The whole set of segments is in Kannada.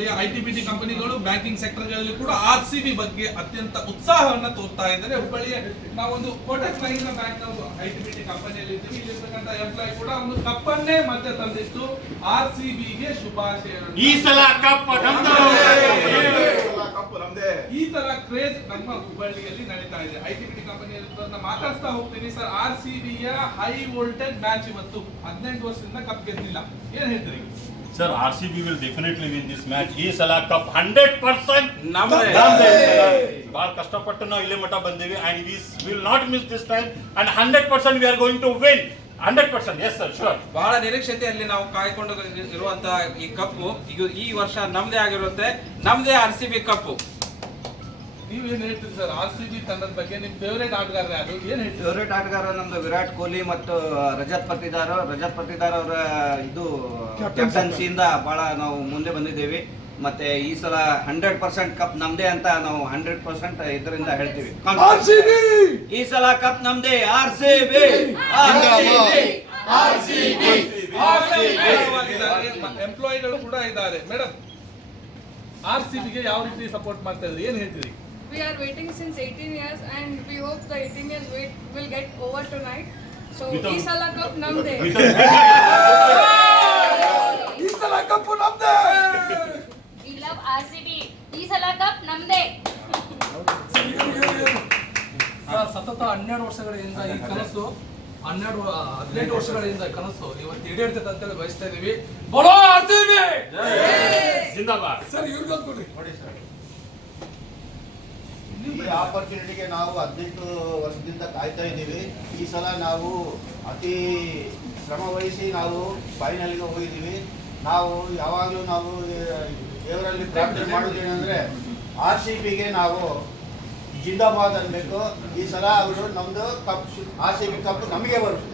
ಹುಬ್ಬಳ್ಳಿಯ ITBT ಕಂಪನಿಗಳು ಬ್ಯಾಂಕಿಂಗ್ ಸೆಕ್ಟರ್ಗಳಲ್ಲಿ ಕೂಡ RCB ಬಗ್ಗೆ ಅತ್ಯಂತ ಉತ್ಸಾಹವನ್ನು ತೋರ್ತಾ ಇದ್ದಾರೆ. ಹುಬ್ಬಳ್ಳಿಯ ನಾವೊಂದು ಕೋಟಕ್ ಮಹೀಂದ್ರಾ ಬ್ಯಾಂಕ್ ನ ITBT ಕಂಪನಿಯಲ್ಲಿ ಇದ್ದೀವಿ. ಇಲ್ಲಿರ್ತಕ್ಕಂಥ ಎಂಪ್ಲಾಯ್ ಕೂಡ ಒಂದು ಕಪ್ಪನ್ನೇ ಮತ್ತೆ ತಂದಿತ್ತು. RCB ಗೆ ಶುಭಾಶಯಗಳು. ಈ ಸಲ ಕಪ್ ನಮ್ದು. ಈ ತರ ಕ್ರೇಜ್ ನಮ್ಮ ಹುಬ್ಬಳ್ಳಿಯಲ್ಲಿ ನಡೀತಾ ಇದೆ. ITBT ಕಂಪನಿಯಲ್ಲಿ ಮಾತಾಡ್ತಾ ಹೋಗ್ತೀನಿ ಸರ್. RCB ಯ ಹೈ ವೋಲ್ಟೇಜ್ ಮ್ಯಾಚ್ ಇವತ್ತು 18 ವರ್ಷದಿಂದ ಕಪ್ ಗೆದ್ದಿಲ್ಲ, ಏನ್ ಹೇಳ್ತೀರಿ sir? RCB will definitely win this match. ಈ ಸಲ ಕಪ್ 100% ನಮ್ದೇ. ಬಹಳ ಕಷ್ಟಪಟ್ಟು ನಾವು ಇಲ್ಲಿ ಮಟ್ಟ ಬಂದಿವಿ and we will not miss this time and 100% we are going to win. 100%. Yes sir, sure. ಬಹಳ ನಿರೀಕ್ಷತೆಯಲ್ಲಿ ನಾವು ಕಾಯ್ಕೊಂಡು ಇರುವಂತಹ ಈ ಕಪ್ಪು ಈಗ ಈ ವರ್ಷ ನಮ್ದೇ ಆಗಿರುತ್ತೆ. ನಮ್ದೇ RCB ಕಪ್ಪು. ನೀವು ಏನ್ ಹೇಳ್ತೀರಿ ಸರ್ RCB ತಂಡದ ಬಗ್ಗೆ? ನಿಮ್ ಫೇವರೇಟ್ ಆಟಗಾರ ಯಾರು, ಏನ್ ಹೇಳ್ತೀರಿ? ಫೇವರೇಟ್ ಆಟಗಾರ ನಮ್ದು ವಿರಾಟ್ ಕೊಹ್ಲಿ ಮತ್ತು ರಜತ್ ಪಟ್ಟಿದಾರ್ ಅವರ ಇದು ಕ್ಯಾಪ್ಟನ್ಸಿಯಿಂದ ಬಹಳ ನಾವು ಮುಂದೆ ಬಂದಿದ್ದೇವೆ. ಮತ್ತೆ ಈ ಸಲ 100% ಕಪ್ ನಮ್ದೇ ಅಂತ ನಾವು 100% ಇದರಿಂದ ಹೇಳ್ತೀವಿ. ಈ ಸಲ ಕಪ್ ನಮ್ದೇ. RCB ಎಂಪ್ಲಾಯಿಗಳು ಕೂಡ ಇದ್ದಾರೆ. ಮೇಡಮ್, RCB ಗೆ ಯಾವ ರೀತಿ ಸಪೋರ್ಟ್ ಮಾಡ್ತಾ ಇದ್ರಿ, ಏನ್ ಹೇಳ್ತೀರಿ? We are waiting since 18 years and we hope the 18 years wait will get over tonight. So, Without- Isala Cup namde. Isala Cup namde. We love RCB. Isala Cup namde. ಸತತ 12 ವರ್ಷಗಳಿಂದ ಈ ಕನಸು 18 ವರ್ಷಗಳಿಂದ ಕನಸು ಇವತ್ತು ಈಡೇರ್ತದೆ ಅಂತೇಳಿ ಬಯಸ್ತಾ ಇದೀವಿ. ಬೋಲೋ RCB ಜಿಂದಾಬಾದ್. ಸರ್ ಇವ್ರಿಗೊಂದು ಕೊಡ್ರಿ. ನೋಡಿ ಸರ್, ಈ ಆಪರ್ಚುನಿಟಿಗೆ ನಾವು 18 ವರ್ಷದಿಂದ ಕಾಯ್ತಾ ಇದ್ದೀವಿ. ಈ ಸಲ ನಾವು ಅತಿ ಶ್ರಮ ವಹಿಸಿ ನಾವು ಫೈನಲ್ಗೆ ಹೋಗಿದ್ದೀವಿ. ನಾವು ಯಾವಾಗಲೂ ನಾವು ದೇವರಲ್ಲಿ ಪ್ರಾರ್ಥನೆ ಮಾಡೋದೇನೆಂದರೆ RCBಗೆ ನಾವು ಜಿಂದಾಬಾದ್ ಅನ್ಬೇಕು. ಈ ಸಲ ಅವರು ನಮ್ಮದು ಕಪ್ RCB ಕಪ್ ನಮಗೆ ಬರುತ್ತೆ.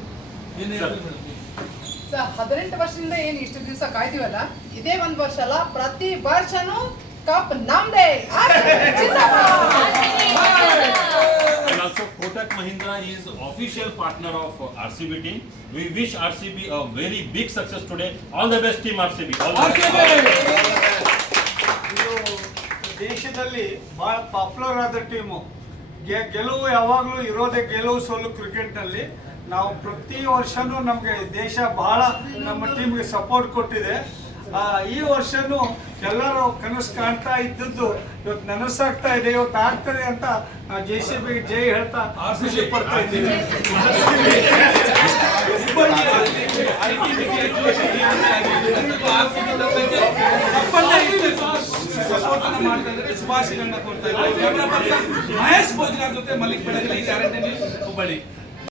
ಏನ್ ಹೇಳ್ತೀರಿ ಮೇಡಮ್? 18 ವರ್ಷದಿಂದ ಏನು ಇಷ್ಟು ದಿವಸ ಕಾಯ್ತೀವಲ್ಲ, ಇದೇ ಒಂದು ವರ್ಷ ಅಲ್ಲ, ಪ್ರತಿ ವರ್ಷನೂ ಕಪ್ ನಮ್ದೇ. And also Kotak Mahindra is official partner of RCB team. We wish RCB a very big success today. All the best team RCB. All the best. ಇದು ದೇಶದಲ್ಲಿ ಬಹಳ ಪಾಪ್ಯುಲರ್ ಆದ ಟೀಮು. ಗೆಲುವು ಯಾವಾಗಲೂ ಇರೋದೇ ಗೆಲುವು ಸೋಲು ಕ್ರಿಕೆಟ್ನಲ್ಲಿ. ನಾವು ಪ್ರತಿ ವರ್ಷನೂ ನಮಗೆ ದೇಶ ಬಹಳ ನಮ್ಮ ಟೀಮ್ಗೆ ಸಪೋರ್ಟ್ ಕೊಟ್ಟಿದೆ. ಈ ವರ್ಷನೂ ಎಲ್ಲರೂ ಕನಸು ಕಾಣ್ತಾ ಇದ್ದದ್ದು ಇವತ್ತು ನನಸಾಗ್ತಾ ಇದೆ, ಇವತ್ತು ಆಗ್ತದೆ ಅಂತ ನಾವು JCB ಜೈ ಹೇಳ್ತಾ ಖುಷಿ ಪಡ್ತಾ ಇದ್ದೀವಿ. ಶುಭಾಶಯಗಳನ್ನ ಕೋರ್ತಾ ಇದ್ದಾರೆ. ಮಹೇಶ್ ಭೋಜನ ಜೊತೆ ಮಲ್ಲಿಕ್ ಬೆಳಗಲಿ, ಗ್ಯಾರಂಟಿ ನ್ಯೂಸ್ ಹುಬ್ಬಳ್ಳಿ.